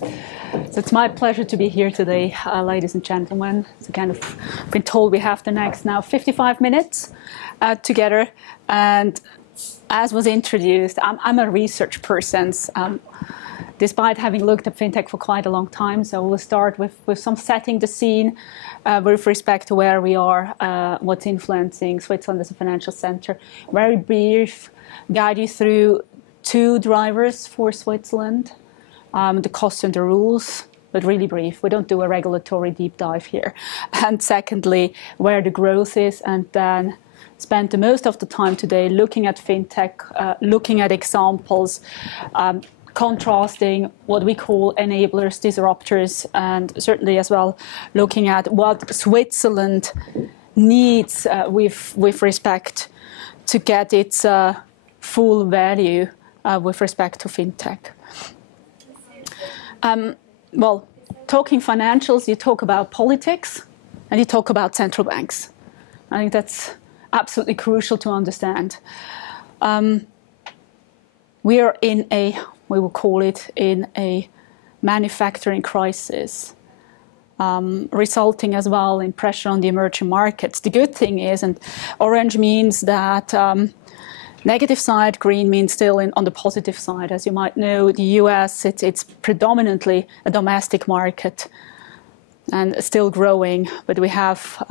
So it's my pleasure to be here today, ladies and gentlemen. So kind of been told we have the next now 55 minutes together. And as was introduced, I'm a research person, despite having looked at FinTech for quite a long time. So we'll start with some setting the scene with respect to where we are, what's influencing Switzerland as a financial center. Very brief, guide you through two drivers for Switzerland. The costs and the rules, but really brief. We don't do a regulatory deep dive here. And secondly, where the growth is, and then spend the most of the time today looking at FinTech, looking at examples, contrasting what we call enablers, disruptors, and certainly as well looking at what Switzerland needs with respect to get its full value with respect to FinTech. Well, talking financials, you talk about politics and you talk about central banks. I think that's absolutely crucial to understand. We are we will call it, in a manufacturing crisis, resulting as well in pressure on the emerging markets. The good thing is, and orange means that negative side, green means still on the positive side. As you might know, the US, it's predominantly a domestic market and still growing, but we have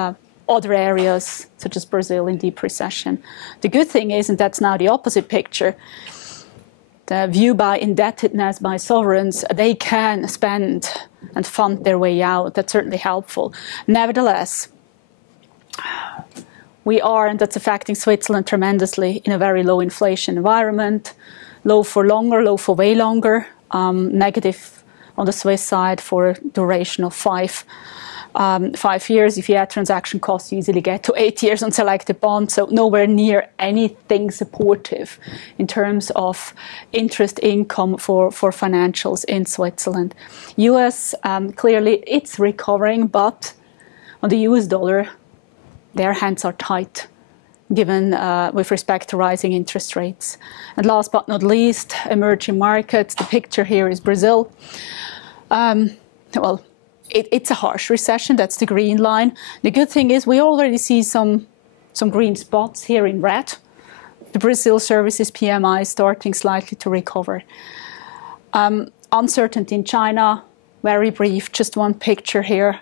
other areas, such as Brazil, in deep recession. The good thing is, and that's now the opposite picture, the view by indebtedness by sovereigns, they can spend and fund their way out. That's certainly helpful. Nevertheless, we are, and that's affecting Switzerland tremendously, in a very low inflation environment, low for longer, low for way longer, negative on the Swiss side for a duration of 5 years. If you add transaction costs, you easily get to 8 years on selected bonds, so nowhere near anything supportive in terms of interest income for financials in Switzerland. US, clearly it's recovering, but on the US dollar, their hands are tight, given with respect to rising interest rates. And last but not least, emerging markets. The picture here is Brazil. Well, it's a harsh recession. That's the green line. The good thing is we already see some green spots here in red. The Brazil services PMI is starting slightly to recover. Uncertainty in China, very brief, just one picture here.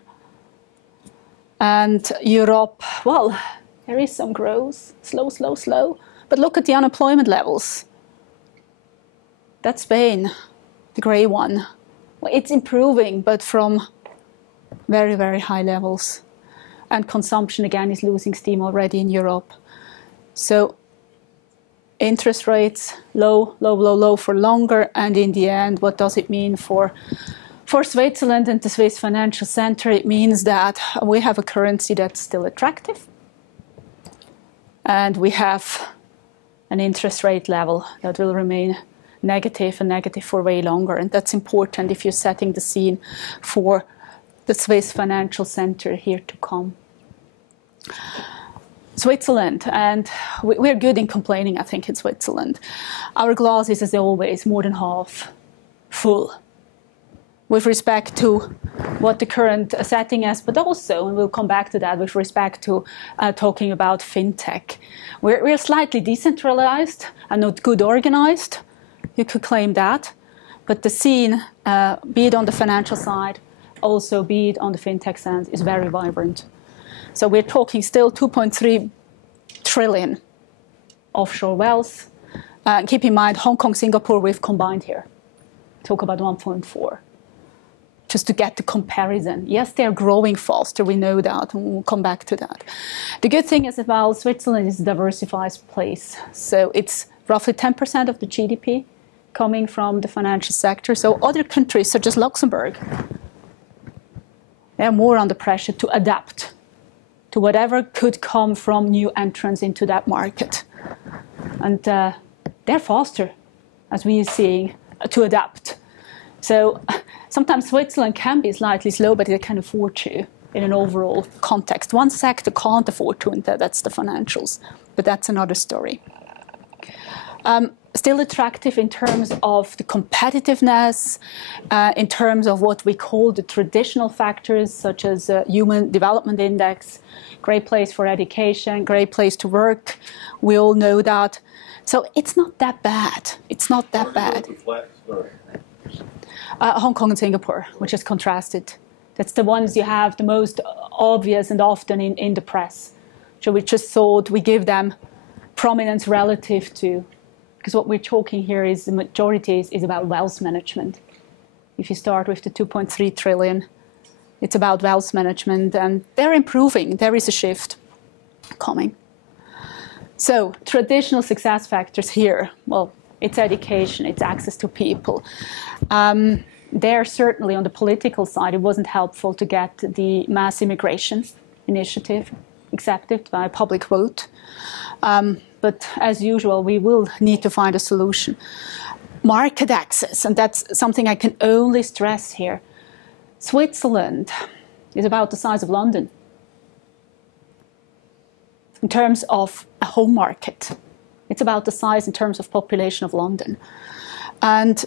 And Europe, well, there is some growth, slow. But look at the unemployment levels. That's Spain, the grey one. Well, it's improving, but from very, very high levels. And consumption, again, is losing steam already in Europe. So interest rates, low for longer. And in the end, what does it mean for Switzerland and the Swiss financial center? It means that we have a currency that's still attractive. And we have an interest rate level that will remain negative and negative for way longer. And that's important if you're setting the scene for the Swiss financial center here to come. Switzerland, and we're good in complaining, I think, in Switzerland. Our glass is, as always, more than half full with respect to what the current setting is, but also, and we'll come back to that, with respect to talking about FinTech. We're slightly decentralized and not good organized. You could claim that. But the scene, be it on the financial side, also be it on the FinTech side, is very vibrant. So we're talking still 2.3 trillion offshore wealth. Keep in mind, Hong Kong, Singapore, we've combined here. Talk about 1.4. Just to get the comparison. Yes, they're growing faster, we know that, and we'll come back to that. The good thing is, well, Switzerland is a diversified place. So it's roughly 10% of the GDP coming from the financial sector. So other countries, such as Luxembourg, they're more under pressure to adapt to whatever could come from new entrants into that market. And they're faster, as we are seeing, to adapt. So sometimes Switzerland can be slightly slow, but they can afford to in an overall context. One sector can't afford to, and that's the financials. But that's another story. still attractive in terms of the competitiveness, in terms of what we call the traditional factors, such as Human Development Index, great place for education, great place to work. We all know that. So it's not that bad. It's not that bad. Hong Kong and Singapore, which is contrasted. That's the ones you have the most obvious and often in the press. So we just thought we give them prominence relative to, because what we're talking here is the majority is about wealth management. If you start with the 2.3 trillion, it's about wealth management, and they're improving. There is a shift coming. So traditional success factors here, well, it's education, it's access to people. There, certainly on the political side, it wasn't helpful to get the mass immigration initiative accepted by a public vote. But as usual, we will need to find a solution. Market access, and that's something I can only stress here. Switzerland is about the size of London in terms of a home market. It's about the size in terms of population of London. And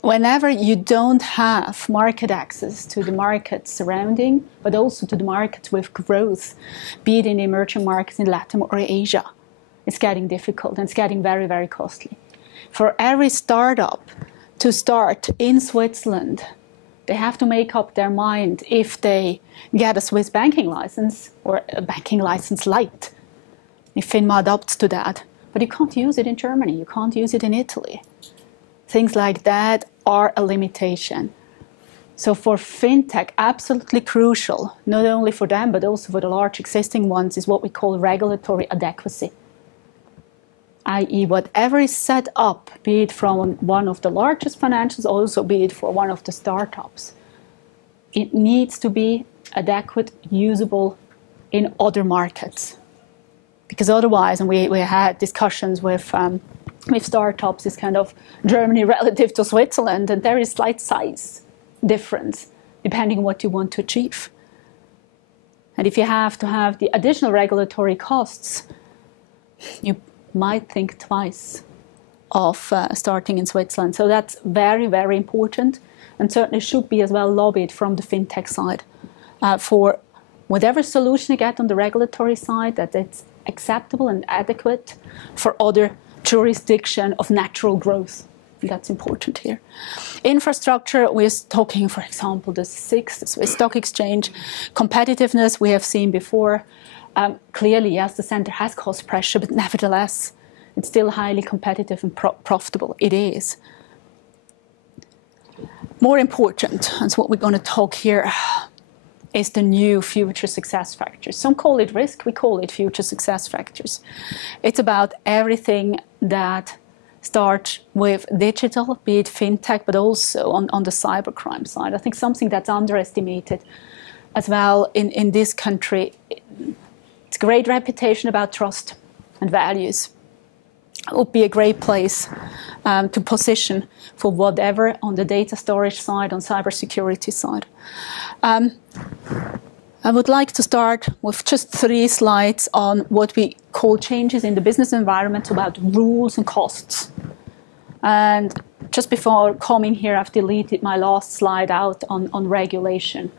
whenever you don't have market access to the markets surrounding, but also to the markets with growth, be it in emerging markets in Latin or Asia, it's getting difficult and it's getting very, very costly. For every startup to start in Switzerland, they have to make up their mind if they get a Swiss banking license or a banking license light, if FINMA adopts to that. But you can't use it in Germany, you can't use it in Italy. Things like that are a limitation. So for FinTech, absolutely crucial, not only for them, but also for the large existing ones, is what we call regulatory adequacy. I.e., whatever is set up, be it from one of the largest financials, also be it for one of the startups, it needs to be adequate, usable in other markets. Because otherwise, and we had discussions with startups, is kind of Germany relative to Switzerland, and there is slight size difference depending on what you want to achieve. And if you have to have the additional regulatory costs, you might think twice of starting in Switzerland. So that's very, very important, and certainly should be as well lobbied from the FinTech side for whatever solution you get on the regulatory side, that it's acceptable and adequate for other jurisdiction of natural growth. And that's important here. Infrastructure, we're talking, for example, the Swiss Stock Exchange. Competitiveness, we have seen before. Clearly, yes, the center has cost pressure, but nevertheless, it's still highly competitive and profitable. It is. More important, and what we're going to talk here, is the new future success factors. Some call it risk, we call it future success factors. It's about everything that starts with digital, be it FinTech, but also on the cybercrime side. I think something that's underestimated as well in this country. It's a great reputation about trust and values. It would be a great place to position for whatever on the data storage side, on cybersecurity side. I would like to start with just 3 slides on what we call changes in the business environment about rules and costs. And just before coming here, I've deleted my last slide out on regulation,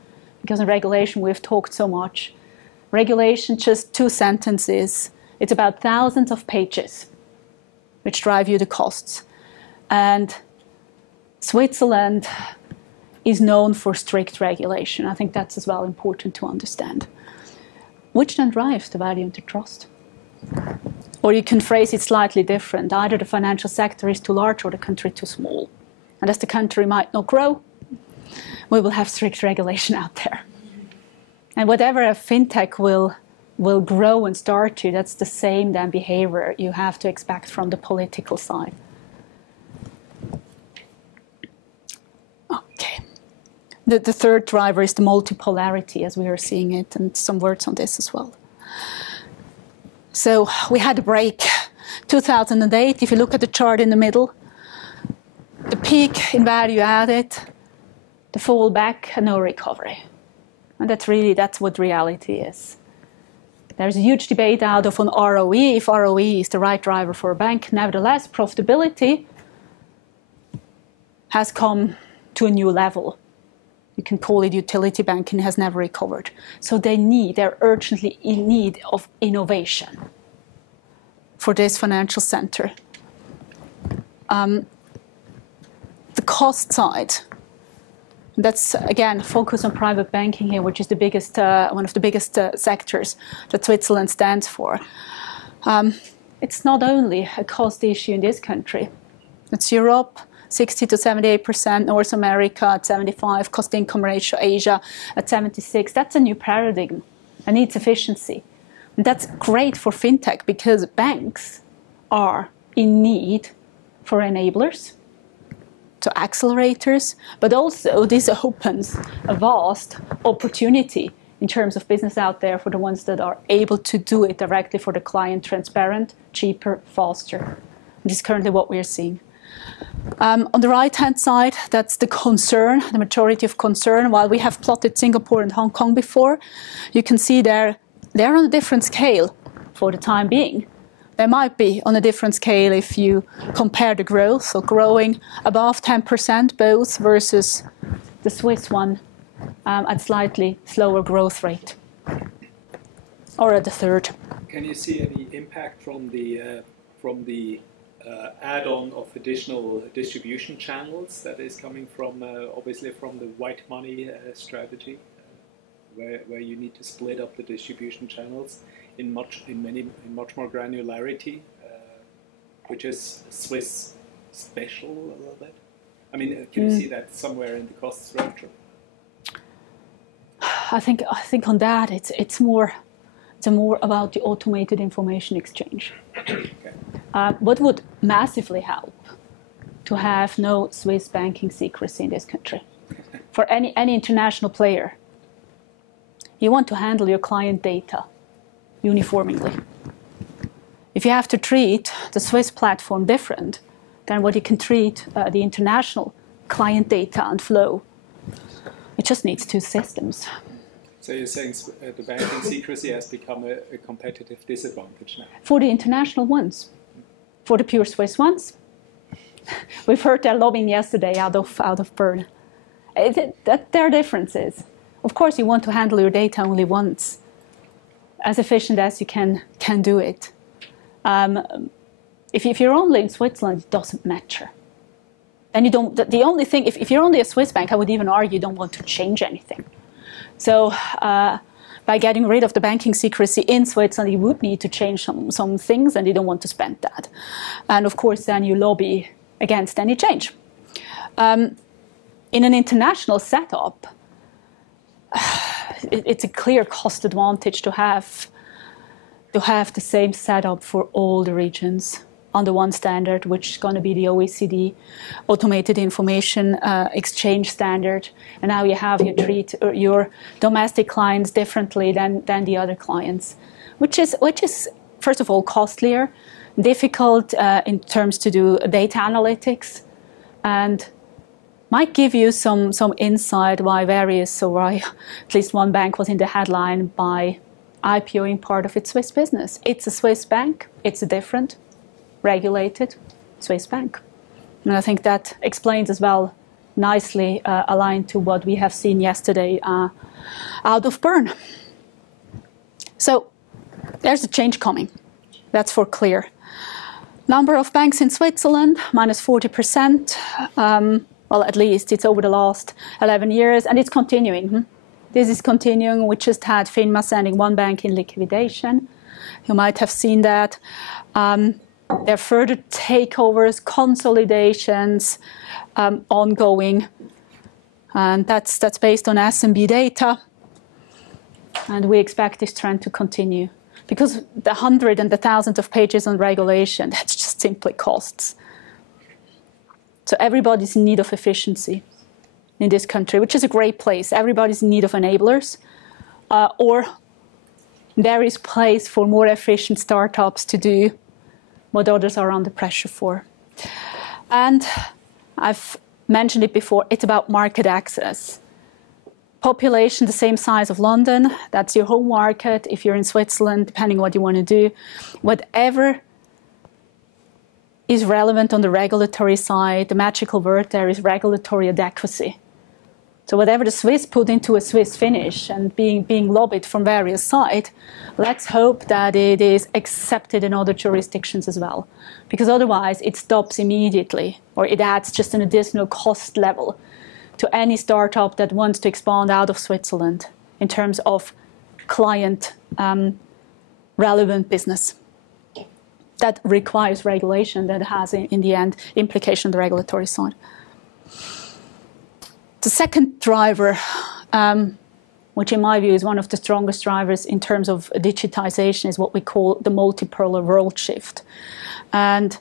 because in regulation we've talked so much. Regulation, just 2 sentences. It's about thousands of pages, which drive you the costs. And Switzerland is known for strict regulation. I think that's as well important to understand. Which then drives the value and the trust. Or you can phrase it slightly different. Either the financial sector is too large or the country too small. And as the country might not grow, we will have strict regulation out there. And whatever a FinTech will grow and start to, that's the same then behavior you have to expect from the political side. Okay. The third driver is the multipolarity, as we are seeing it, and some words on this as well. So we had a break. 2008, if you look at the chart in the middle, the peak in value added, the fall back, and no recovery. And that's what reality is. There's a huge debate out of on ROE, if ROE is the right driver for a bank. Nevertheless, profitability has come to a new level. You can call it utility banking, has never recovered. So they're urgently in need of innovation for this financial center. The cost side, that's again focus on private banking here, which is the biggest, one of the biggest sectors that Switzerland stands for. It's not only a cost issue in this country. It's Europe, 60 to 78%, North America at 75%, cost-income ratio, Asia at 76%. That's a new paradigm and needs efficiency. And that's great for FinTech because banks are in need for enablers, so accelerators, but also this opens a vast opportunity in terms of business out there for the ones that are able to do it directly for the client, transparent, cheaper, faster. This is currently what we're seeing. On the right-hand side, that's the concern, the majority of concern. While we have plotted Singapore and Hong Kong before, you can see they're on a different scale for the time being. They might be on a different scale if you compare the growth, so growing above 10% both versus the Swiss one at slightly slower growth rate, or at a third. Can you see any impact from the add-on of additional distribution channels that is coming from, obviously, from the white money strategy, where you need to split up the distribution channels in much more granularity, which is Swiss special a little bit? I mean, can you see that somewhere in the cost structure? I think on that it's more about the automated information exchange. Okay. What would massively help to have no Swiss banking secrecy in this country. For any international player, you want to handle your client data uniformly. If you have to treat the Swiss platform different than what you can treat the international client data and flow, it just needs two systems. So you're saying the banking secrecy has become a competitive disadvantage now? For the international ones. For the pure Swiss ones, we've heard their lobbying yesterday out of Bern. There are differences. Of course, you want to handle your data only once, as efficient as you can do it. If you're only in Switzerland, it doesn't matter. And you don't. The only thing, if you're only a Swiss bank, I would even argue you don't want to change anything. So by getting rid of the banking secrecy in Switzerland, you would need to change some things, and you don't want to spend that. And of course, then you lobby against any change. In an international setup, it's a clear cost advantage to have the same setup for all the regions under one standard, which is going to be the OECD automated information exchange standard. And now you treat your domestic clients differently than the other clients, which is first of all costlier, difficult in terms to do data analytics, and might give you some insight why at least one bank was in the headline by IPOing part of its Swiss business. It's a Swiss bank. It's a different regulated Swiss bank. And I think that explains as well nicely aligned to what we have seen yesterday out of Bern. So there's a change coming. That's for clear. Number of banks in Switzerland, minus 40%. Well, at least it's over the last 11 years, and it's continuing. This is continuing. We just had FINMA sending one bank in liquidation. You might have seen that. There are further takeovers, consolidations ongoing, and that's based on SMB data. And we expect this trend to continue because the 100 and the thousands of pages on regulation, that's just simply costs. So everybody's in need of efficiency in this country, which is a great place. Everybody's in need of enablers, or there is place for more efficient startups to do what others are under pressure for. And I've mentioned it before, it's about market access. Population the same size of London. That's your home market. If you're in Switzerland, depending on what you want to do, whatever is relevant on the regulatory side, the magical word there is regulatory adequacy. So whatever the Swiss put into a Swiss finish and being lobbied from various sides, let's hope that it is accepted in other jurisdictions as well. Because otherwise it stops immediately, or it adds just an additional cost level to any startup that wants to expand out of Switzerland in terms of client relevant business. That requires regulation that has, in the end, implication on the regulatory side. The second driver, which in my view is one of the strongest drivers in terms of digitization, is what we call the multipolar world shift. And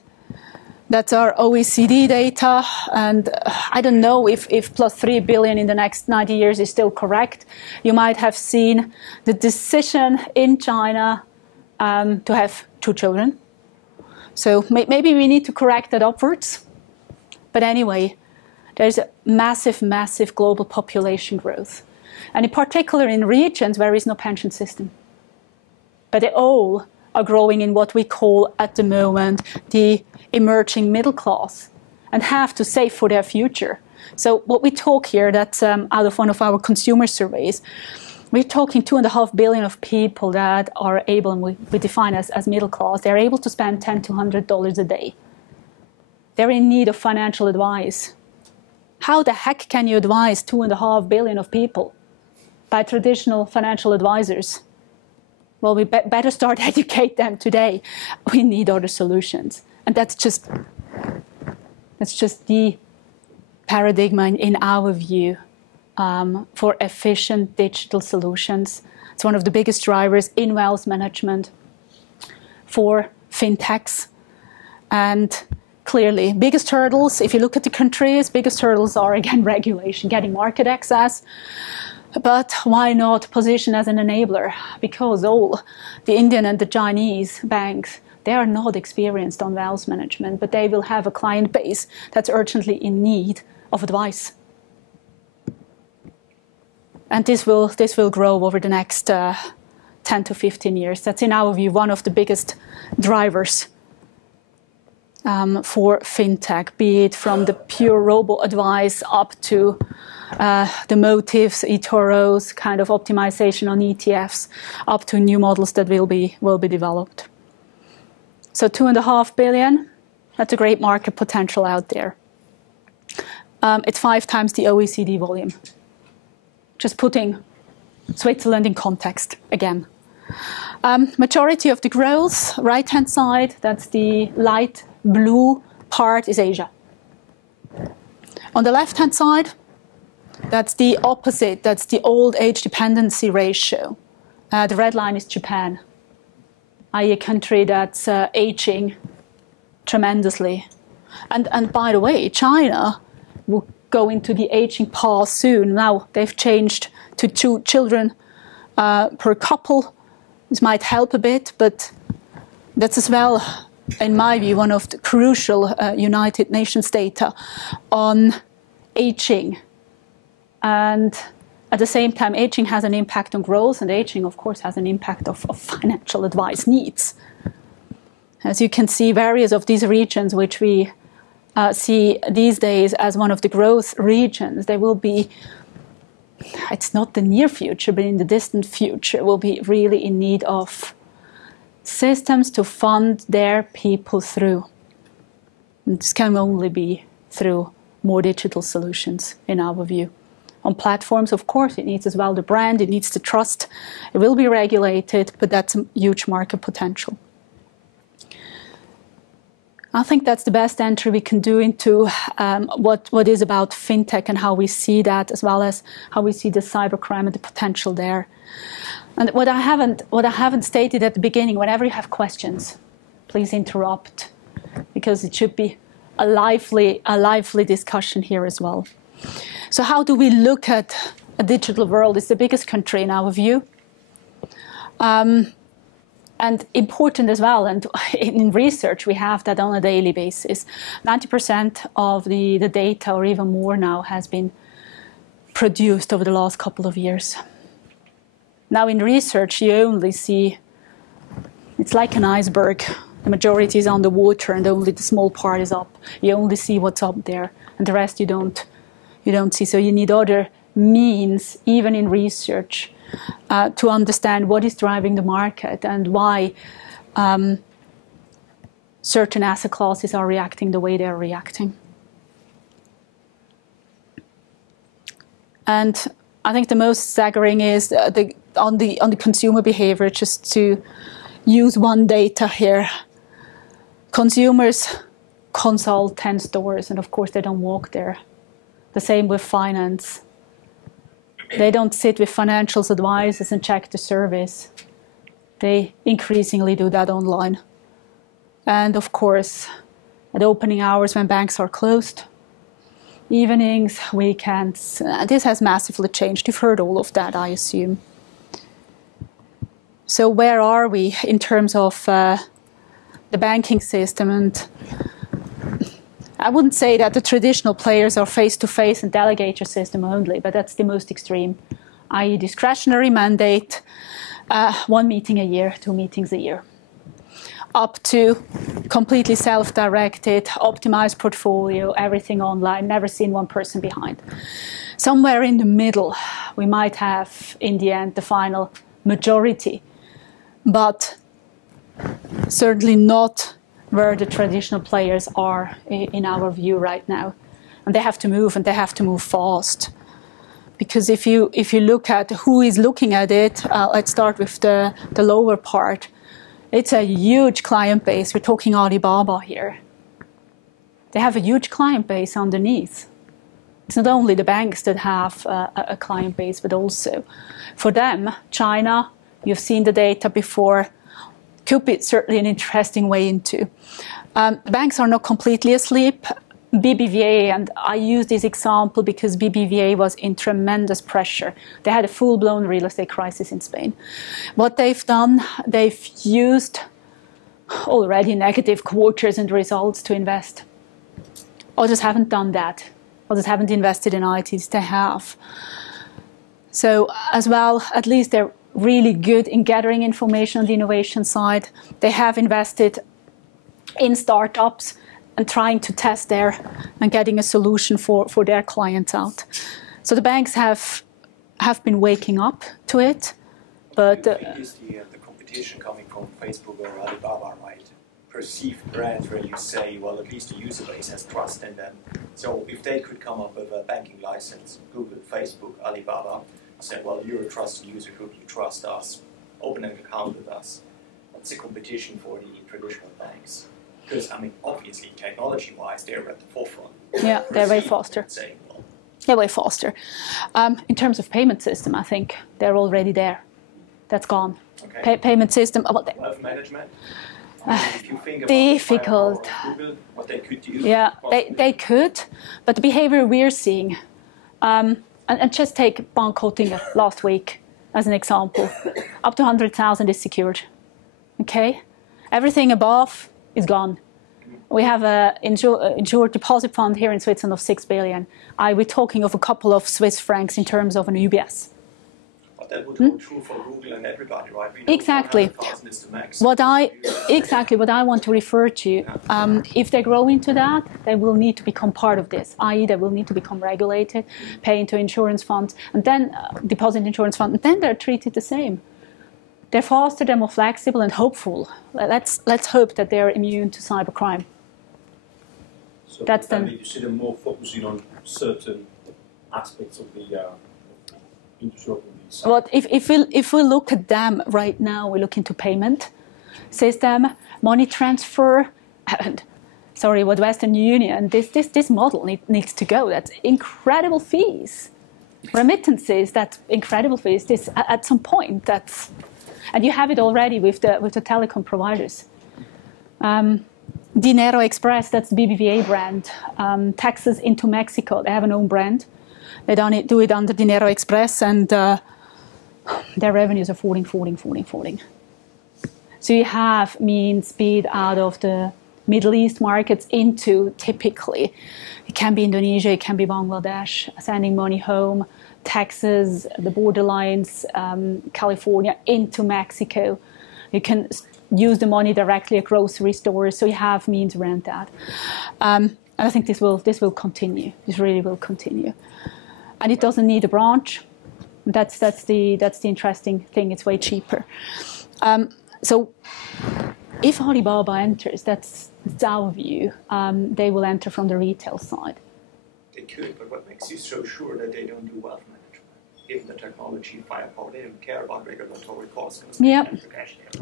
that's our OECD data. And I don't know if plus 3 billion in the next 90 years is still correct. You might have seen the decision in China to have 2 children. So maybe we need to correct that upwards. But anyway, there's a massive, massive global population growth. And in particular in regions where there is no pension system. But they all are growing in what we call at the moment the emerging middle class and have to save for their future. So what we talk here, that's out of one of our consumer surveys, we're talking 2.5 billion of people that are able, and we define as middle class, they're able to spend $10 to $100 a day. They're in need of financial advice. How the heck can you advise 2.5 billion of people by traditional financial advisors? Well, we better start educate them today. We need other solutions. And that's just the paradigm in our view for efficient digital solutions. It's one of the biggest drivers in wealth management for fintechs. And clearly, biggest hurdles, if you look at the countries, biggest hurdles are, again, regulation, getting market access. But why not position as an enabler? Because all the Indian and the Chinese banks, they are not experienced on wealth management, but they will have a client base that's urgently in need of advice. And this will grow over the next 10 to 15 years. That's, in our view, one of the biggest drivers for fintech, be it from the pure robo-advice up to the motives, eToros, kind of optimization on ETFs, up to new models that will be developed. So 2.5 billion, that's a great market potential out there. It's 5 times the OECD volume. Just putting Switzerland in context again. Majority of the growth, right-hand side, that's the light blue part, is Asia. On the left-hand side, that's the opposite. That's the old age dependency ratio. The red line is Japan, i.e. a country that's aging tremendously. And by the way, China will go into the aging path soon. Now they've changed to 2 children per couple. This might help a bit, but that's as well, in my view, one of the crucial United Nations data on aging. And at the same time, aging has an impact on growth, and aging, of course, has an impact of financial advice needs. As you can see, various of these regions, which we see these days as one of the growth regions, they will be, it's not the near future, but in the distant future, will be really in need of systems to fund their people through. And this can only be through more digital solutions, in our view. On platforms, of course, it needs as well the brand, it needs the trust. It will be regulated, but that's a huge market potential. I think that's the best entry we can do into what is about fintech and how we see that, as well as how we see the cybercrime and the potential there. And what I haven't stated at the beginning, whenever you have questions, please interrupt, because it should be a lively discussion here as well. So how do we look at a digital world? It's the biggest country in our view. And important as well, and in research we have that on a daily basis. 90% of the data, or even more now, has been produced over the last couple of years. Now in research, you only see, it's like an iceberg. The majority is underwater and only the small part is up. You only see what's up there and the rest you don't see. So you need other means, even in research, to understand what is driving the market and why certain asset classes are reacting the way they're reacting. And I think the most staggering is on the consumer behavior, just to use one data here. Consumers consult 10 stores, and of course they don't walk there. The same with finance. They don't sit with financial advisors and check the service. They increasingly do that online. And of course, at opening hours when banks are closed, evenings, weekends, this has massively changed. You've heard all of that, I assume. So where are we in terms of the banking system? And I wouldn't say that the traditional players are face-to-face and delegate your system only, but that's the most extreme, i.e. discretionary mandate, 1 meeting a year, 2 meetings a year, up to completely self-directed, optimized portfolio, everything online, never seen one person behind. Somewhere in the middle, we might have, in the end, the final majority, but certainly not where the traditional players are in our view right now. And they have to move, and they have to move fast. Because if you look at who is looking at it, let's start with the lower part. It's a huge client base. We're talking Alibaba here. They have a huge client base underneath. It's not only the banks that have a client base, but also for them, China, you've seen the data before, could be certainly an interesting way into. The banks are not completely asleep. BBVA, and I use this example because BBVA was in tremendous pressure. They had a full-blown real estate crisis in Spain. What they've done, they've used already negative quarters and results to invest. Others haven't done that. Others haven't invested in ITs. They have. So as well, at least they're really good in gathering information on the innovation side. They have invested in startups and trying to test there and getting a solution for their clients out. So the banks have been waking up to it. But is the competition coming from Facebook or Alibaba, right? Perceived brand where you say, well, at least the user base has trust in them. So if they could come up with a banking license, Google, Facebook, Alibaba, say, well, you're a trusted user group, you trust us, open an account with us. What's the competition for the traditional banks? Because, I mean, obviously, technology-wise, they're at the forefront. Yeah, they're way faster. Saying, well, they're way faster. In terms of payment system, I think they're already there. That's gone. Okay. Payment system. Wealth management? If you think about difficult. Google, what they could do. Yeah, they could, but the behavior we're seeing, and just take Bank Hotinger last week as an example, up to 100,000 is secured. Okay, everything above is gone. We have an insured deposit fund here in Switzerland of 6 billion. We're talking of a couple of Swiss francs in terms of an UBS. But that would hold true for Google and everybody, right? We know Exactly. 100,000 is the max. What I want to refer to, if they grow into that, they will need to become part of this, i.e. they will need to become regulated, pay into insurance funds, and then deposit insurance fund, and then they're treated the same. They're faster, they're more flexible and hopeful. Let's hope that they're immune to cybercrime. So That's then the- you see them more focusing on certain aspects of the industry. But if we look at them right now, we look into payment system, money transfer, and what Western Union, this model needs to go. That's incredible fees. Remittances, that's incredible fees. This at some point, and you have it already with the telecom providers. Dinero Express, that's the BBVA brand. Taxes into Mexico, they have an own brand. They do it under Dinero Express, and their revenues are falling. So you have mean speed out of the Middle East markets into typically It can be Indonesia, it can be Bangladesh, sending money home, Texas, the borderlines, California, into Mexico. You can use the money directly at grocery stores, so you have means around that. And I think this will continue. This really will continue. And it doesn't need a branch. That's the interesting thing. It's way cheaper. So if Alibaba enters, that's our view. They will enter from the retail side. They could, but what makes you so sure that they don't do wealth management? Given the technology firepower, they don't care about regulatory costs. Yeah,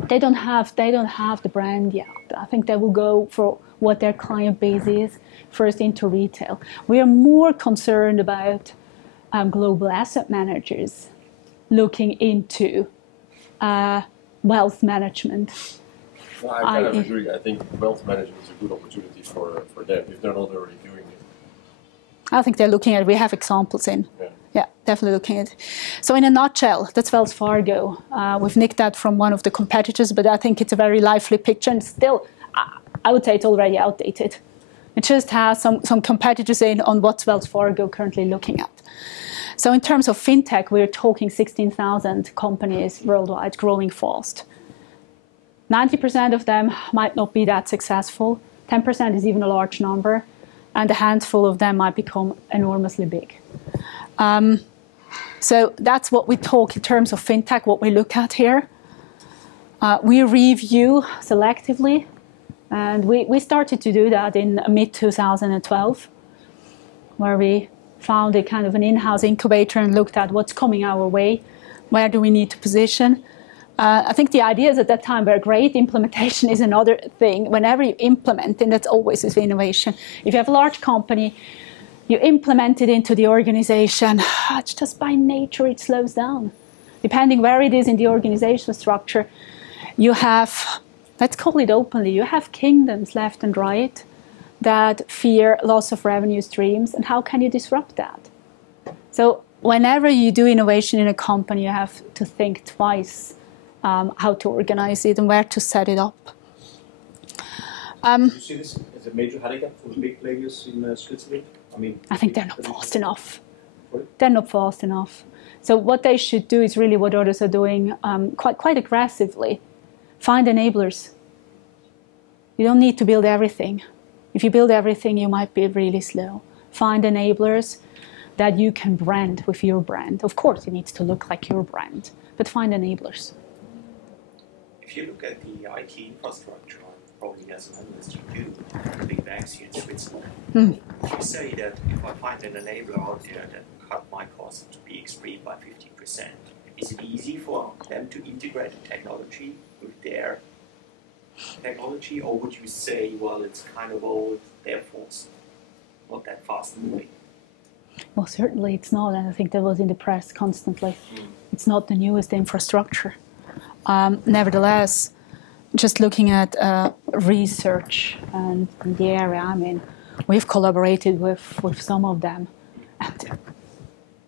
they don't have the brand yet. I think they will go for what their client base is first into retail. We are more concerned about global asset managers looking into wealth management. Well, I kind of agree. I think wealth management is a good opportunity for them if they're not already doing it. I think they're looking at it. We have examples in. Yeah, definitely looking at it. So in a nutshell, that's Wells Fargo. We've nicked that from one of the competitors, but I think it's a very lively picture. And still, I would say it's already outdated. It just has some competitors in on what Wells Fargo currently looking at. So in terms of fintech, we're talking 16,000 companies worldwide growing fast. 90% of them might not be that successful. 10% is even a large number. And a handful of them might become enormously big. So that's what we talk in terms of fintech, what we look at here. We review selectively, and we started to do that in mid-2012, where we found a kind of an in-house incubator and looked at what's coming our way, where do we need to position. I think the ideas at that time were great. Implementation is another thing. Whenever you implement, and that's always with innovation, if you have a large company, you implement it into the organization, it's just by nature it slows down. Depending where it is in the organizational structure, you have, let's call it openly, you have kingdoms left and right that fear loss of revenue streams, and how can you disrupt that? So whenever you do innovation in a company, you have to think twice how to organize it and where to set it up. Do you see this as a major handicap for the big players in Switzerland? I think they're not fast enough. They're not fast enough. So what they should do is really what others are doing quite aggressively. Find enablers. You don't need to build everything. If you build everything, you might be really slow. Find enablers that you can brand with your brand. Of course, it needs to look like your brand, but find enablers. If you look at the IT infrastructure, probably as an analyst you do, the big banks here in Switzerland, you say that if I find an enabler out there that cut my cost to be extreme by 50%, is it easy for them to integrate the technology with their technology, or would you say, well, it's kind of old, therefore it's not that fast moving? Well, certainly it's not, and I think that was in the press constantly. It's not the newest infrastructure. Nevertheless, just looking at research and the area I'm in, we've collaborated with some of them, and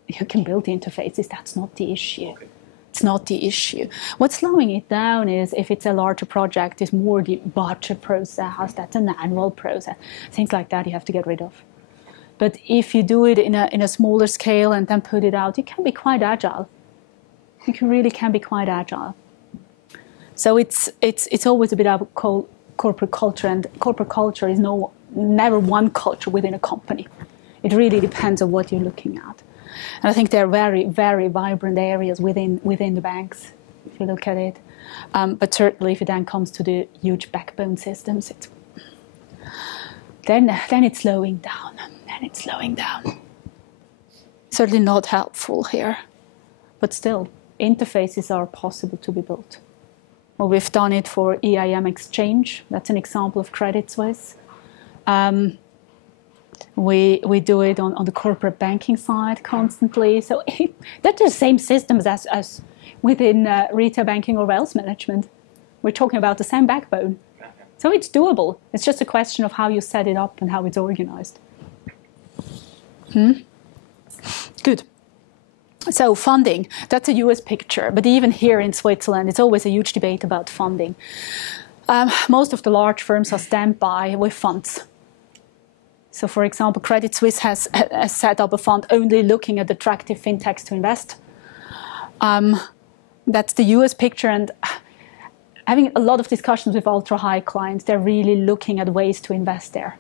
you can build interfaces. That's not the issue. Okay. It's not the issue. What's slowing it down is if it's a larger project, it's more the budget process, that's an annual process. Things like that you have to get rid of. But if you do it in a smaller scale and then put it out, you can be quite agile. You really can be quite agile. So it's always a bit of corporate culture, and corporate culture is never one culture within a company. It really depends on what you're looking at. And I think there are very, very vibrant areas within the banks, if you look at it. But certainly if it then comes to the huge backbone systems, then it's slowing down. Certainly not helpful here. But still, interfaces are possible to be built. Well, we've done it for EIM exchange. That's an example of Credit Suisse. We do it on the corporate banking side constantly. So they're the same systems as within retail banking or wealth management. We're talking about the same backbone. So it's doable. It's just a question of how you set it up and how it's organized. Good. So funding, that's a US picture. But even here in Switzerland, it's always a huge debate about funding. Most of the large firms are standby with funds. So, for example, Credit Suisse has set up a fund only looking at attractive fintechs to invest. That's the US picture, and having a lot of discussions with ultra-high clients, they're really looking at ways to invest there.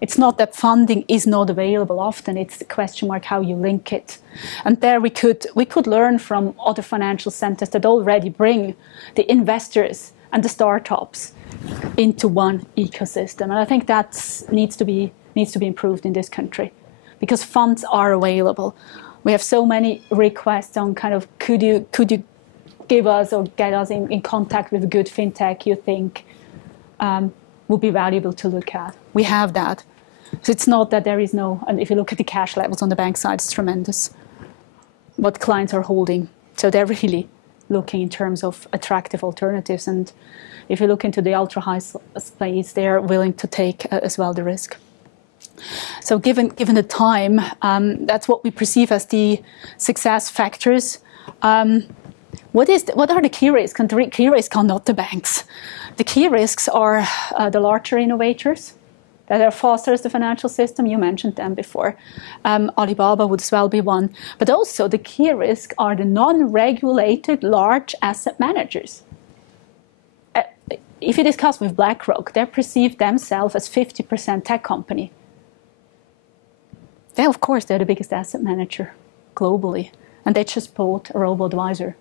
It's not that funding is not available often, it's the question mark how you link it. And there we could learn from other financial centers that already bring the investors and the startups into one ecosystem. And I think that needs to be improved in this country, because funds are available. We have so many requests on kind of could you give us or get us in contact with a good fintech you think would be valuable to look at. We have that. So it's not that there is no, and if you look at the cash levels on the bank side, it's tremendous what clients are holding. So they're really looking in terms of attractive alternatives. And if you look into the ultra-high space, they're willing to take as well the risk. So given the time, that's what we perceive as the success factors. What are the key risks? And the key risks are not the banks. The key risks are the larger innovators that are faster as the financial system. You mentioned them before. Alibaba would as well be one. But also the key risks are the non-regulated large asset managers. If you discuss with BlackRock, they perceive themselves as 50% tech company. They, of course, they're the biggest asset manager globally. And they just bought a robo-advisor.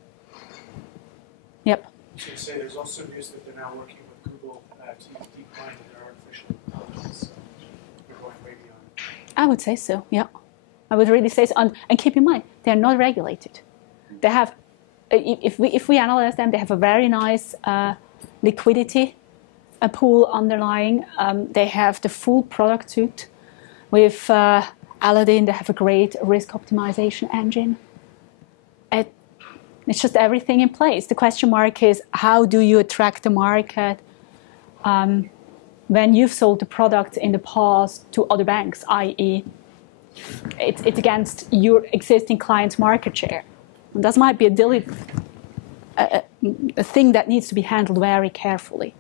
Yep. So you say there's also news that they're now working with Google to use DeepMind in their artificial intelligence. They're going way beyond. I would say so, yeah. I would really say so. And keep in mind, they're not regulated. They have, if we analyze them, they have a very nice liquidity pool underlying. They have the full product suite. With Aladdin, they have a great risk optimization engine. It's just everything in place. The question mark is, how do you attract the market when you've sold the product in the past to other banks, i.e., it's against your existing client's market share. And that might be a thing that needs to be handled very carefully.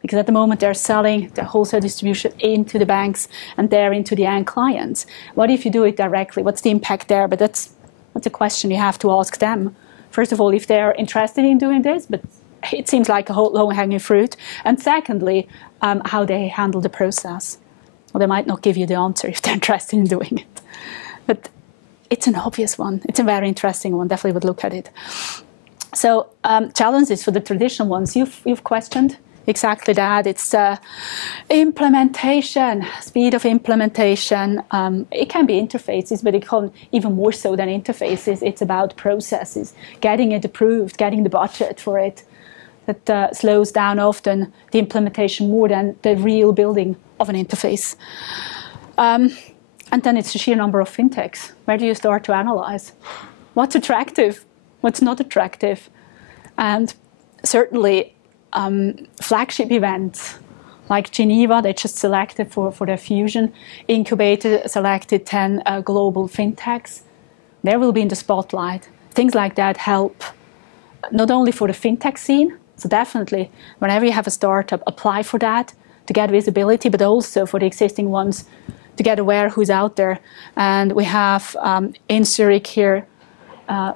Because at the moment they're selling the wholesale distribution into the banks and they're into the end clients. What if you do it directly? What's the impact there? But that's a question you have to ask them. First of all, if they're interested in doing this, but it seems like a whole low-hanging fruit. And secondly, how they handle the process. Well, they might not give you the answer if they're interested in doing it. But it's an obvious one. It's a very interesting one. Definitely would look at it. So challenges for the traditional ones, you've questioned exactly that. It's implementation, speed of implementation. It can be interfaces, but it can even more so than interfaces. It's about processes, getting it approved, getting the budget for it. That slows down often the implementation more than the real building of an interface. And then it's the sheer number of fintechs. Where do you start to analyze? What's attractive? What's not attractive? And certainly, flagship events like Geneva, they just selected for their Fusion incubator, selected 10 global fintechs. They will be in the spotlight. Things like that help not only for the fintech scene, so definitely whenever you have a startup, apply for that to get visibility, but also for the existing ones to get aware who's out there. And we have in Zürich here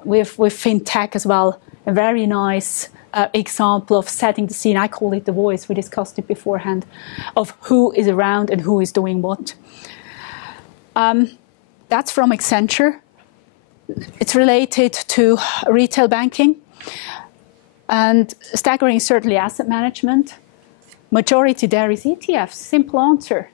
with FinTech as well, a very nice example of setting the scene. I call it the voice. We discussed it beforehand of who is around and who is doing what. That's from Accenture. It's related to retail banking and staggering certainly asset management. Majority there is ETFs. Simple answer.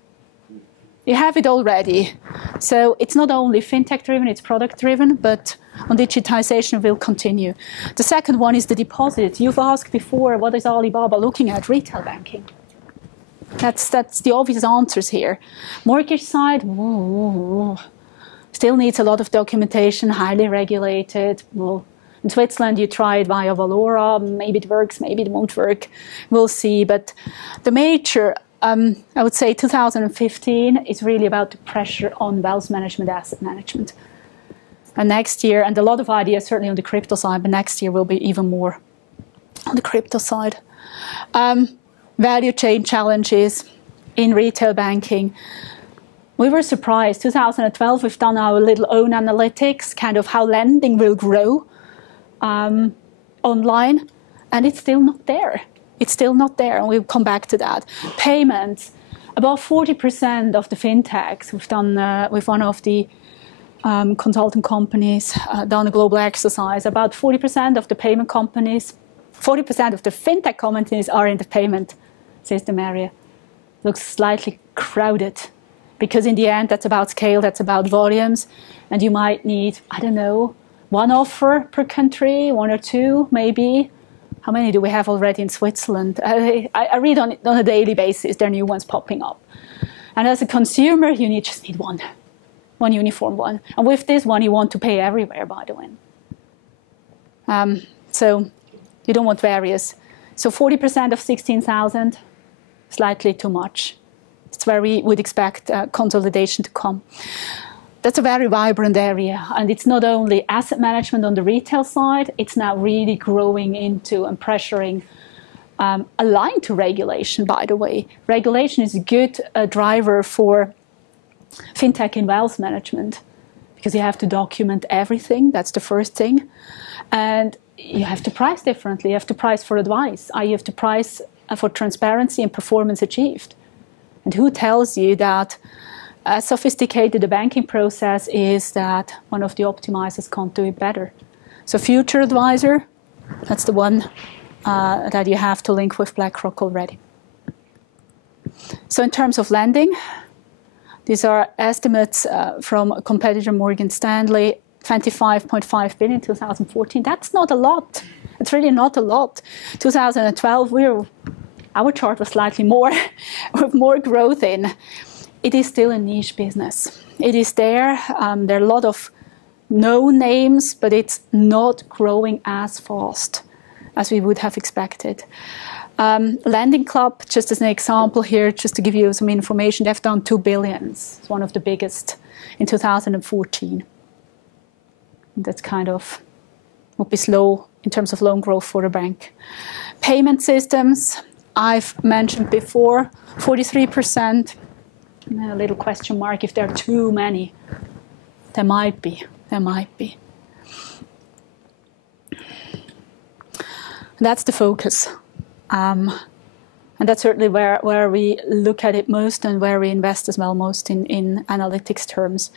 You have it already. So it's not only fintech driven, it's product driven, but on digitization will continue. The second one is the deposit. You've asked before, what is Alibaba looking at? Retail banking. That's the obvious answers here. Mortgage side, still needs a lot of documentation, highly regulated. Well, in Switzerland, you try it via Valora. Maybe it works, maybe it won't work. We'll see. But the major, I would say 2015 is really about the pressure on wealth management, asset management. And next year, and a lot of ideas certainly on the crypto side, but next year will be even more on the crypto side. Value chain challenges in retail banking. we were surprised. 2012, we've done our little own analytics, kind of how lending will grow online, and it's still not there. It's still not there, and we'll come back to that. Payments, about 40% of the fintechs, we've done with one of the consulting companies, done a global exercise. About 40% of the payment companies, 40% of the fintech companies are in the payment system area. Looks slightly crowded, because in the end, that's about scale, that's about volumes, and you might need, I don't know, one offer per country, one or two, maybe. How many do we have already in Switzerland? I read on a daily basis, there are new ones popping up. And as a consumer, you just need one uniform one. And with this one, you want to pay everywhere, by the way. So you don't want various. So 40% of 16,000, slightly too much. It's where we would expect consolidation to come. That's a very vibrant area, and it's not only asset management on the retail side, it's now really growing into and pressuring, aligned to regulation, by the way. Regulation is a good driver for fintech in wealth management, because you have to document everything, that's the first thing. And you have to price differently, you have to price for advice, you have to price for transparency and performance achieved. And who tells you that as sophisticated the banking process is, that one of the optimizers can't do it better? So Future Advisor, that's the one that you have to link with BlackRock already. So in terms of lending, these are estimates from a competitor, Morgan Stanley, 25.5 billion in 2014. That's not a lot. It's really not a lot. 2012, our chart was slightly more, with more growth in. It is still a niche business. It is there. There are a lot of known names, but it's not growing as fast as we would have expected. Lending Club, just as an example here, just to give you some information, they've done 2 billion. It's one of the biggest in 2014. That's kind of would be slow in terms of loan growth for a bank. Payment systems, I've mentioned before, 43%. A little question mark if there are too many. There might be. There might be. That's the focus. And that's certainly where we look at it most and where we invest as well most in analytics terms.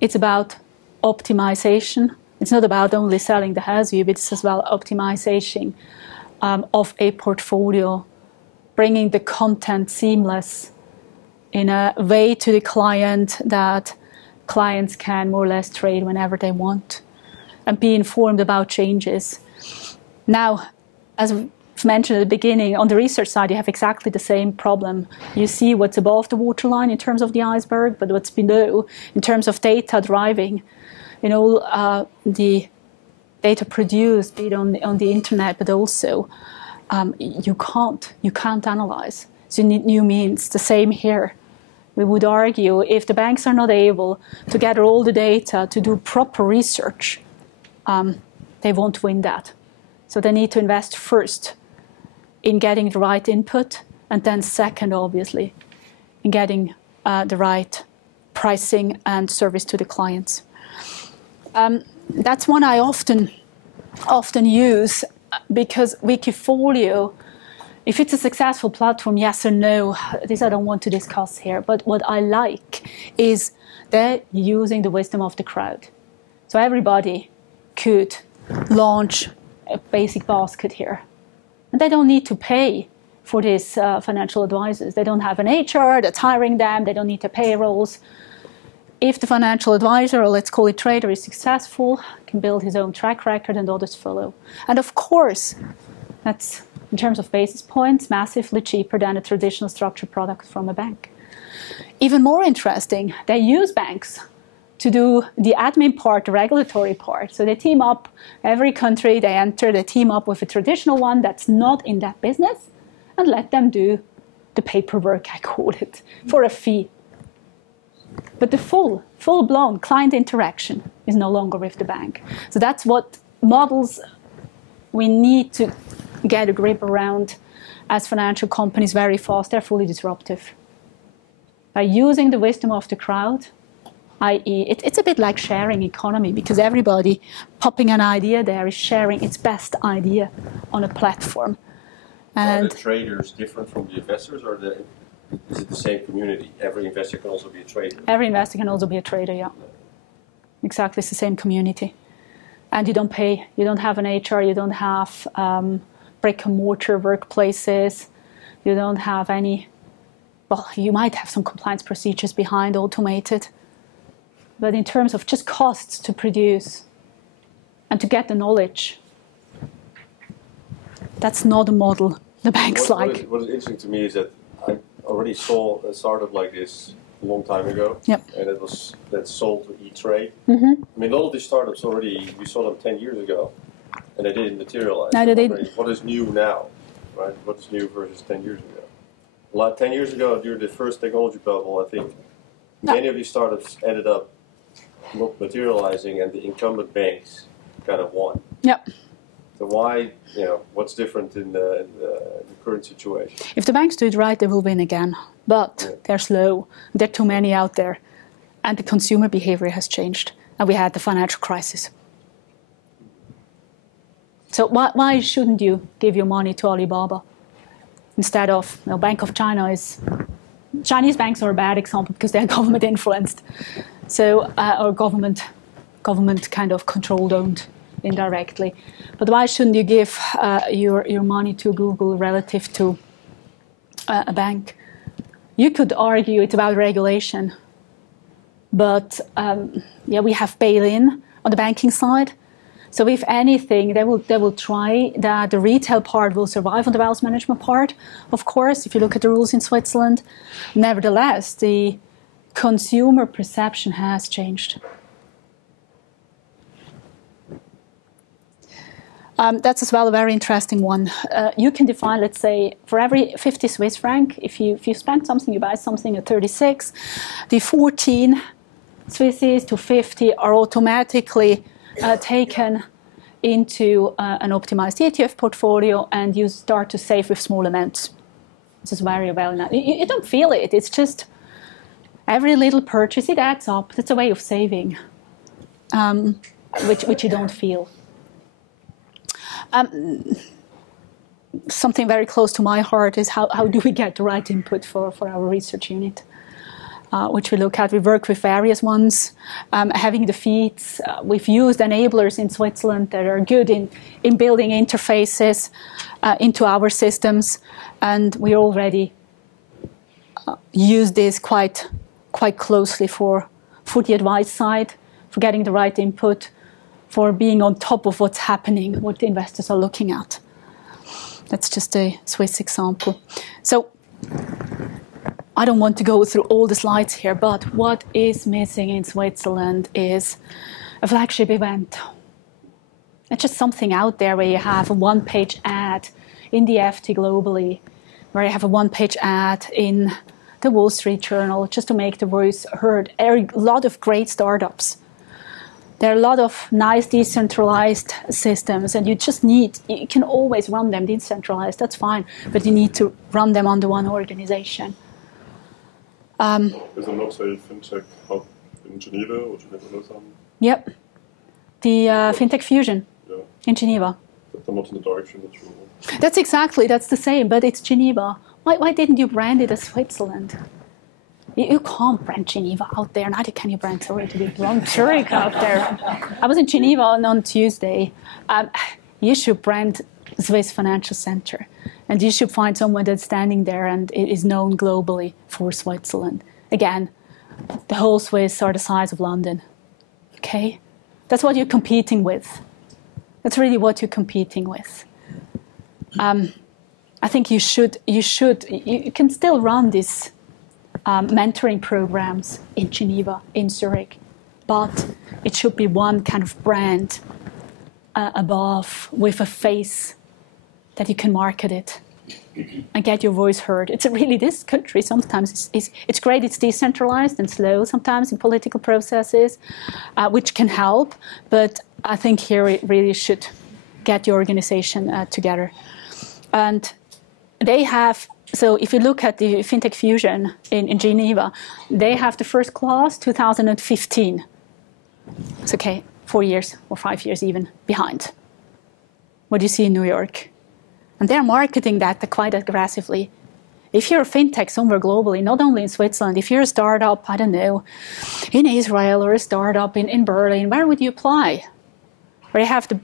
It's about optimization. It's not about only selling the house view, but it's as well optimization of a portfolio, bringing the content seamless in a way to the client that clients can more or less trade whenever they want and be informed about changes. Now, as I've mentioned at the beginning, on the research side, you have exactly the same problem. You see what's above the waterline in terms of the iceberg, but what's below in terms of data driving, the data produced, be it on the internet, but also you can't analyze. So you need new means. The same here. We would argue if the banks are not able to gather all the data to do proper research, they won't win that. So they need to invest first in getting the right input, and then second, obviously, in getting the right pricing and service to the clients. That's one I often use, because Wikifolio, if it's a successful platform, yes or no, this I don't want to discuss here, but what I like is they're using the wisdom of the crowd. So everybody could launch a basic basket here. And they don't need to pay for these financial advisors. They don't have an HR that's hiring them. They don't need to payrolls. If the financial advisor, or let's call it trader, is successful, can build his own track record and others follow. And of course, that's, in terms of basis points, massively cheaper than a traditional structured product from a bank. Even more interesting, they use banks to do the admin part, the regulatory part. So they team up, every country they enter, they team up with a traditional one that's not in that business and let them do the paperwork, I call it, for a fee. But the full-blown client interaction is no longer with the bank. So that's what models we need to get a grip around as financial companies very fast. They're fully disruptive. by using the wisdom of the crowd, i.e. it's a bit like sharing economy, because everybody popping an idea there is sharing its best idea on a platform. And are the traders different from the investors, or is it the same community? Every investor can also be a trader? Every investor can also be a trader, yeah. Exactly, it's the same community. And you don't pay, you don't have an HR, you don't have brick and mortar workplaces, you don't have any, well, you might have some compliance procedures behind automated. But in terms of just costs to produce and to get the knowledge, that's not a model the banks like. What is interesting to me is that I already saw a startup like this a long time ago, yep. And it was then sold to E-Trade. Mm-hmm. I mean, all of these startups already, we saw them 10 years ago, and they didn't materialize. No, they didn't. What is new now, right? What is new versus 10 years ago? 10 years ago, during the first technology bubble, I think many of these startups ended up not materializing, and the incumbent banks kind of won. Yep. So why, what's different in the current situation? If the banks do it right, they will win again. But they're slow. There are too many out there. And the consumer behavior has changed. And we had the financial crisis. So why shouldn't you give your money to Alibaba instead of, Bank of China is... Chinese banks are a bad example because they're government influenced. So, or government kind of controlled, owned indirectly. But why shouldn't you give your money to Google relative to a bank? You could argue it's about regulation. But we have bail-in on the banking side. So if anything, they will try that the retail part will survive on the wealth management part. Of course, if you look at the rules in Switzerland, nevertheless, the consumer perception has changed. That's as well a very interesting one. You can define, let's say, for every 50 Swiss franc, if you spend something, you buy something at 36, the 14 Swisses to 50 are automatically taken into an optimized ETF portfolio, and you start to save with small amounts. This is very well known. You don't feel it. It's just every little purchase, it adds up. That's a way of saving, which you don't feel. Something very close to my heart is how do we get the right input for our research unit, which we look at. We work with various ones, having the feeds. We've used enablers in Switzerland that are good in building interfaces into our systems, and we already use this quite closely for the advice side, for getting the right input, for being on top of what's happening, what the investors are looking at. That's just a Swiss example. So I don't want to go through all the slides here, but what is missing in Switzerland is a flagship event. It's just something out there where you have a one-page ad in the FT globally, where you have a one-page ad in the Wall Street Journal, just to make the voice heard. There are a lot of great startups. There are a lot of nice decentralized systems, and you can always run them decentralized, that's fine, but you need to run them under one organization. Is there not a FinTech hub in Geneva or Geneva? Yep. The FinTech Fusion in Geneva. But not in the direction that you want. That's the same, but it's Geneva. Why didn't you brand it as Switzerland? You can't brand Geneva out there, neither can you brand, sorry to be blunt, Zurich out there. I was in Geneva on Tuesday. You should brand Swiss Financial Center. And you should find someone that's standing there and is known globally for Switzerland. Again, the whole Swiss are the size of London. Okay? That's what you're competing with. That's really what you're competing with. I think you can still run these mentoring programs in Geneva, in Zurich, but it should be one kind of brand above with a face that you can market it and get your voice heard. It's really, this country sometimes it's great, it's decentralized and slow sometimes in political processes, which can help, but I think here it really should get your organization together. And they have so if you look at the FinTech Fusion in Geneva, they have the first class 2015. It's okay, 4 years or 5 years even behind what you see in New York. And they're marketing that quite aggressively. If you're a FinTech somewhere globally, not only in Switzerland, if you're a startup, I don't know, in Israel or a startup in Berlin, where would you apply? Where you have the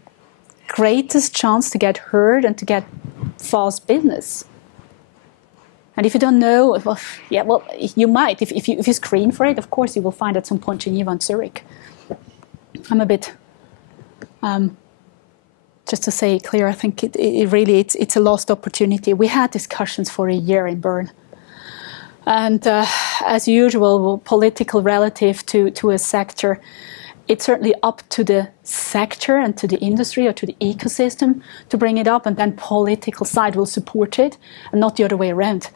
greatest chance to get heard and to get fast business. And if you don't know, well, yeah, well, you might. If you screen for it, of course, you will find at some point Geneva and Zurich. I'm a bit, just to say it clear, I think it's a lost opportunity. We had discussions for a year in Bern. And as usual, political relative to a sector, it's certainly up to the sector and to the industry or to the ecosystem to bring it up, and then political side will support it, and not the other way around.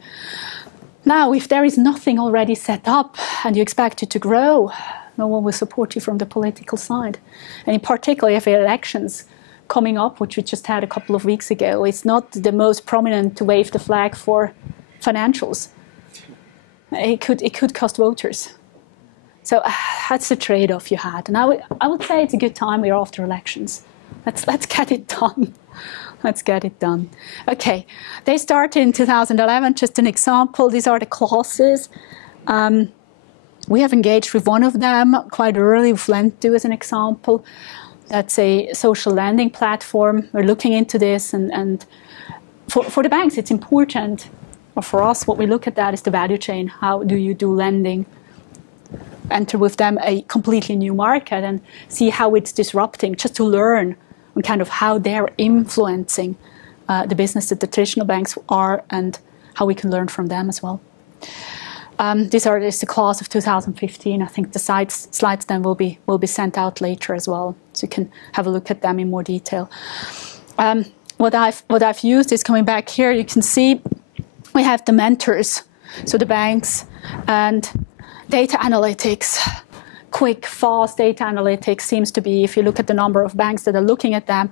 Now, if there is nothing already set up and you expect it to grow, no one will support you from the political side. And in particular, if elections coming up, which we just had a couple of weeks ago, it's not the most prominent to wave the flag for financials. It could cost voters. So that's the trade-off you had. And I would say it's a good time. We're after elections. Let's get it done. Let's get it done. Okay, they started in 2011. Just an example. These are the classes. We have engaged with one of them quite early, with Lend2 as an example. That's a social lending platform. We're looking into this. And for the banks, it's important. Or for us, what we look at that is the value chain. How do you do lending? Enter with them a completely new market and see how it's disrupting, just to learn on kind of how they're influencing the business that the traditional banks are and how we can learn from them as well. This is the class of 2015. I think the slides then will be sent out later as well, so you can have a look at them in more detail. What I've used is coming back here. You can see we have the mentors, so the banks and data analytics. Quick, fast data analytics seems to be, if you look at the number of banks that are looking at them,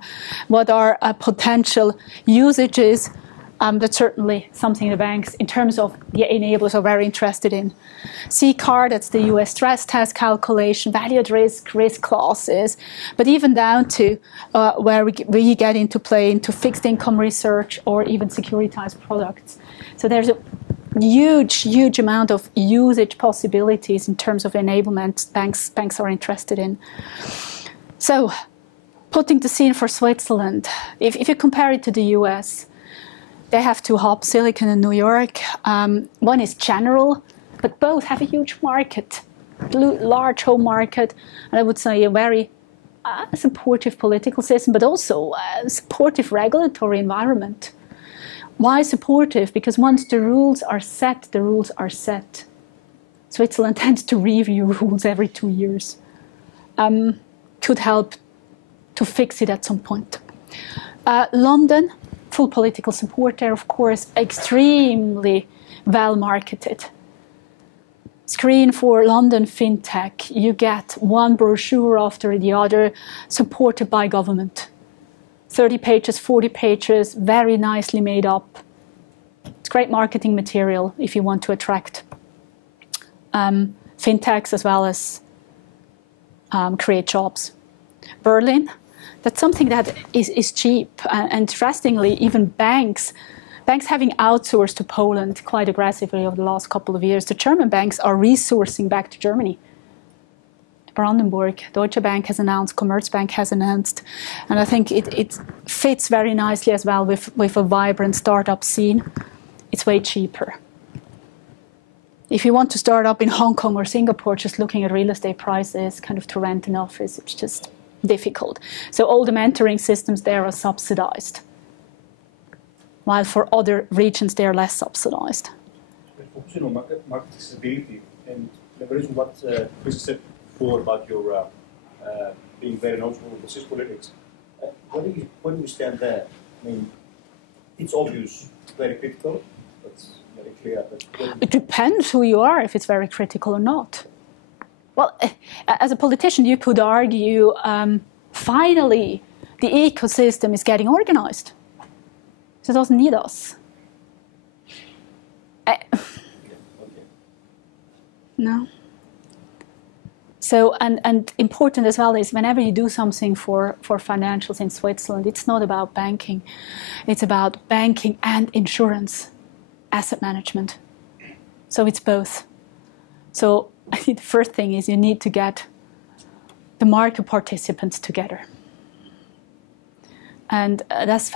what are potential usages. That's certainly something the banks, in terms of the enablers, are very interested in. CCAR, that's the US stress test calculation, value at risk, risk classes, but even down to where we get into play into fixed income research or even securitized products. So there's a huge amount of usage possibilities in terms of enablement banks are interested in. So, putting the scene for Switzerland, if you compare it to the US, they have two hubs, Silicon and New York. One is general, but both have a huge market, large home market, and I would say a very supportive political system, but also a supportive regulatory environment. Why supportive? Because once the rules are set, the rules are set. Switzerland tends to review rules every 2 years. Could help to fix it at some point. London, full political support there, of course, extremely well marketed. Screen for London FinTech, you get one brochure after the other, supported by government. 30 pages, 40 pages, very nicely made up. It's great marketing material if you want to attract fintechs as well as create jobs. Berlin, that's something that is cheap. And interestingly, even banks having outsourced to Poland quite aggressively over the last couple of years, the German banks are resourcing back to Germany. Brandenburg, Deutsche Bank has announced, Commerzbank has announced, and I think it fits very nicely as well with a vibrant startup scene. It's way cheaper. If you want to start up in Hong Kong or Singapore, just looking at real estate prices, kind of to rent an office, it's just difficult. So all the mentoring systems there are subsidized, while for other regions they are less subsidized. Focusing on market accessibility, and leveraging what Chris said before about your being very knowledgeable in Swiss politics. Where do you stand there? I mean, it's obvious, very critical. That's very clear. But it depends who you are, if it's very critical or not. Well, as a politician, you could argue, finally, the ecosystem is getting organized. So it doesn't need us. No. So, and important as well is whenever you do something for financials in Switzerland, it's not about banking. It's about banking and insurance, asset management. So it's both. So I think the first thing is you need to get the market participants together. And these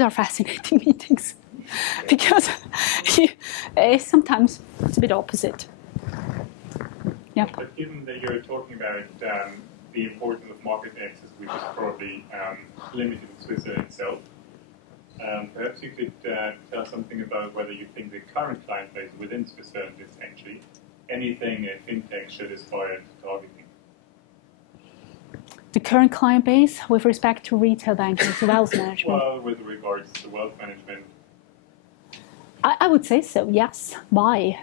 are fascinating meetings because sometimes it's a bit opposite. Yeah. But given that you're talking about the importance of market access, which is probably limited to Switzerland itself, perhaps you could tell us something about whether you think the current client base within Switzerland is actually anything a fintech should aspire to targeting. The current client base with respect to retail banking, to wealth management? Well, with regards to wealth management. I would say so, yes. Why?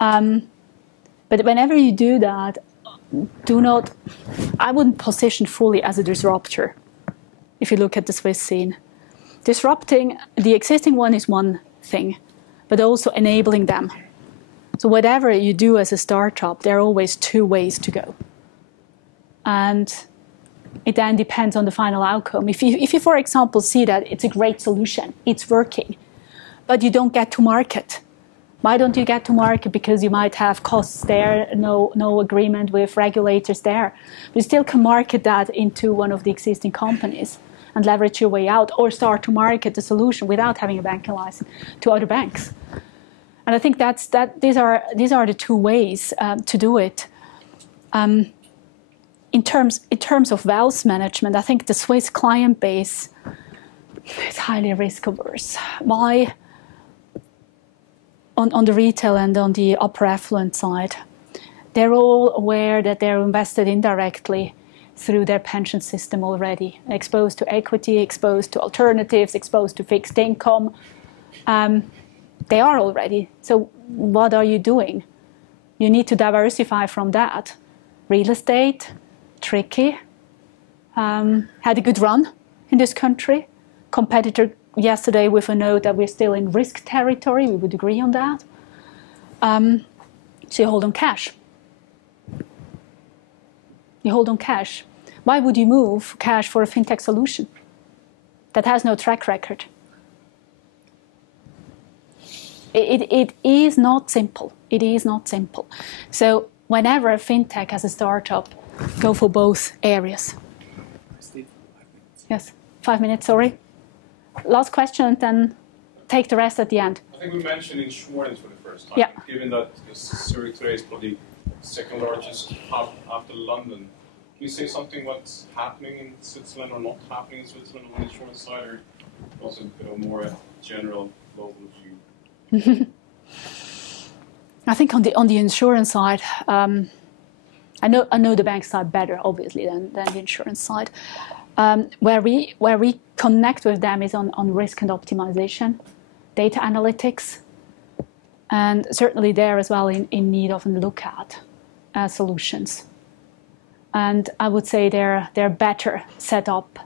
But whenever you do that, I wouldn't position fully as a disruptor, if you look at the Swiss scene. Disrupting the existing one is one thing, but also enabling them. So whatever you do as a startup, there are always two ways to go. And it then depends on the final outcome. If you, for example, see that it's a great solution, it's working, but you don't get to market. Why don't you get to market? Because you might have costs there, no agreement with regulators there. But you still can market that into one of the existing companies and leverage your way out, or start to market the solution without having a banking license to other banks. And I think these are the two ways to do it. In terms of wealth management, I think the Swiss client base is highly risk averse. Why? On the retail and on the upper affluent side, they're all aware that they're invested indirectly through their pension system already, exposed to equity, exposed to alternatives, exposed to fixed income. They are already. So what are you doing? You need to diversify from that. Real estate, tricky. Had a good run in this country. Competitor yesterday with a note that we're still in risk territory. We would agree on that. So you hold on cash. You hold on cash. Why would you move cash for a fintech solution that has no track record? It is not simple. It is not simple. So whenever a fintech as a startup, go for both areas. Yes, 5 minutes, sorry. Last question, and then take the rest at the end. I think we mentioned insurance for the first time. Yeah. Given that Zürich today is probably second largest hub after London, can you say something what's happening in Switzerland or not happening in Switzerland on the insurance side, or also more a general global view? I think on the insurance side, I know the bank side better, obviously, than the insurance side. Where we connect with them is on risk and optimization, data analytics, and certainly there as well in need of a look at solutions. And I would say they're better set up,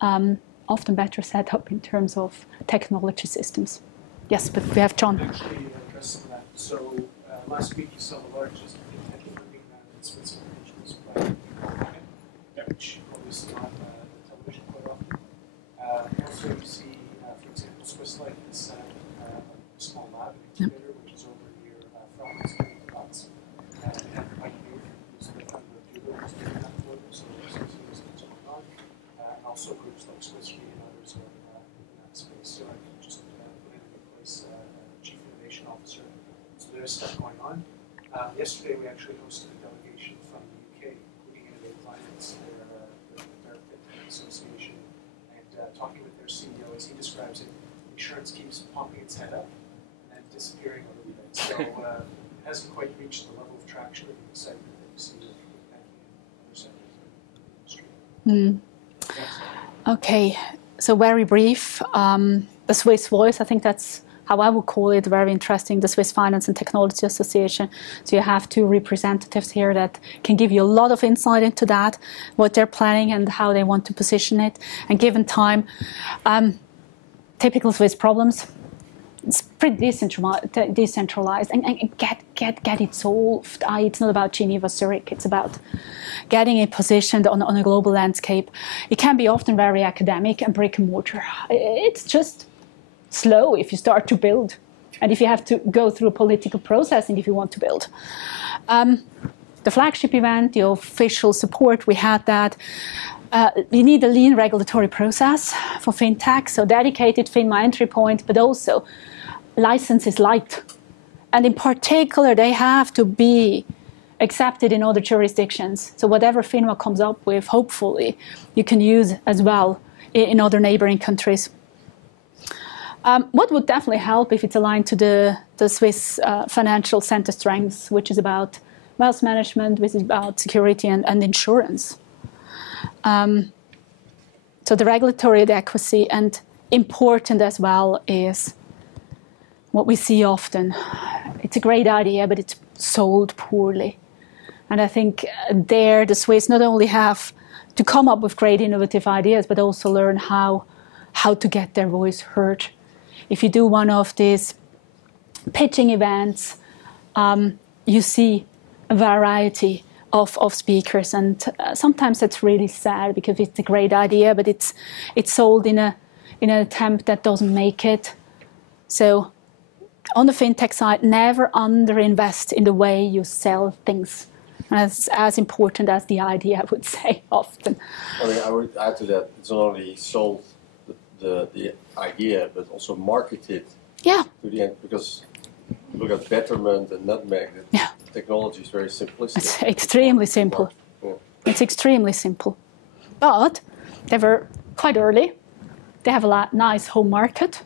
often better set up in terms of technology systems. Yes, but we have John. Actually, address some of that. So last week you saw the largest fintech emerging in Switzerland, which was Flagship, which obviously not the television quite often. Also, you see, for example, Swiss Life has a small lab incubator, which is over near Fargo, and have Pioneer, who's the founder of Google, who's doing that for them. So there's things going on, and also groups like Swiss Re and others are in that space. So I can just put in a good place Chief Innovation Officer. So there's stuff going on. Yesterday, we actually hosted a delegation from the UK, including Innovate Finance, their FinTech Association, and talking with their CEO, as he describes it, insurance keeps popping its head up and then disappearing a little bit. So it hasn't quite reached the level of traction or the excitement that we see with banking and other sectors of the industry. Okay, so very brief. The Swiss Voice, I think that's how I would call it, very interesting, the Swiss Finance and Technology Association. So you have two representatives here that can give you a lot of insight into that, what they're planning and how they want to position it. And given time, typical Swiss problems, it's pretty decentralized, and get it solved. It's not about Geneva, Zurich. It's about getting it positioned on a global landscape. It can be often very academic and brick and mortar. It's just slow if you start to build, and if you have to go through a political processing if you want to build. The flagship event, the official support, we had that. You need a lean regulatory process for fintech, so dedicated FINMA entry point, but also licenses light. And in particular, they have to be accepted in other jurisdictions. So whatever FINMA comes up with, hopefully, you can use as well in other neighboring countries. What would definitely help if it's aligned to the Swiss financial center strengths, which is about wealth management, which is about security and insurance. So the regulatory adequacy, and important as well is what we see often. It's a great idea, but it's sold poorly. And I think there the Swiss not only have to come up with great innovative ideas, but also learn how to get their voice heard. If you do one of these pitching events, you see a variety of speakers, and sometimes that's really sad because it's a great idea, but it's sold in an attempt that doesn't make it. So on the fintech side, never underinvest in the way you sell things. And that's as important as the idea, I would say, often. I mean, I would add to that, it's not only sold the idea, but also marketed to the end, because look at Betterment and Nutmeg. Technology is very simplistic. It's extremely simple. Yeah. It's extremely simple. But they were quite early. They have a nice home market,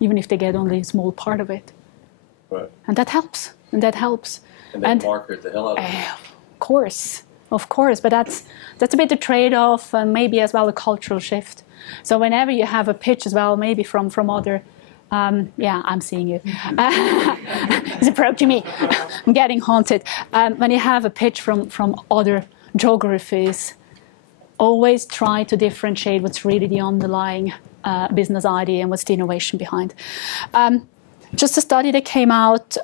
even if they get only a small part of it. Right. And that helps. And that helps. And they market the hell out of it. Of course. But that's a bit of trade-off, and maybe as well a cultural shift. So whenever you have a pitch as well, maybe from other... I'm seeing you. He's approaching me. I'm getting haunted. When you have a pitch from other geographies, always try to differentiate what's really the underlying business idea and what's the innovation behind. Just a study that came out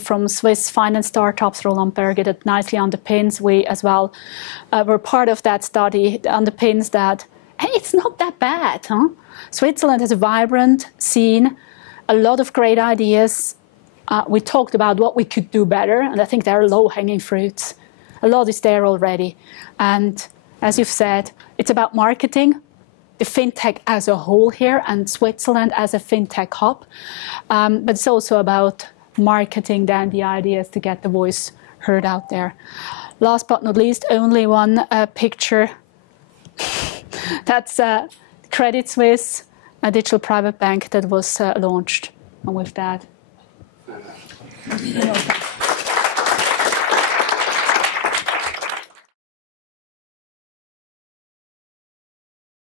from Swiss finance startups, Roland Berger, that nicely underpins. We as well were part of that study. It underpins that, hey, it's not that bad. Huh? Switzerland has a vibrant scene, a lot of great ideas. We talked about what we could do better, and I think there are low-hanging fruits. A lot is there already. And as you've said, it's about marketing, the fintech as a whole here, and Switzerland as a fintech hub. But it's also about marketing then the ideas to get the voice heard out there. Last but not least, only one picture. That's Credit Suisse, a digital private bank that was launched. And with that...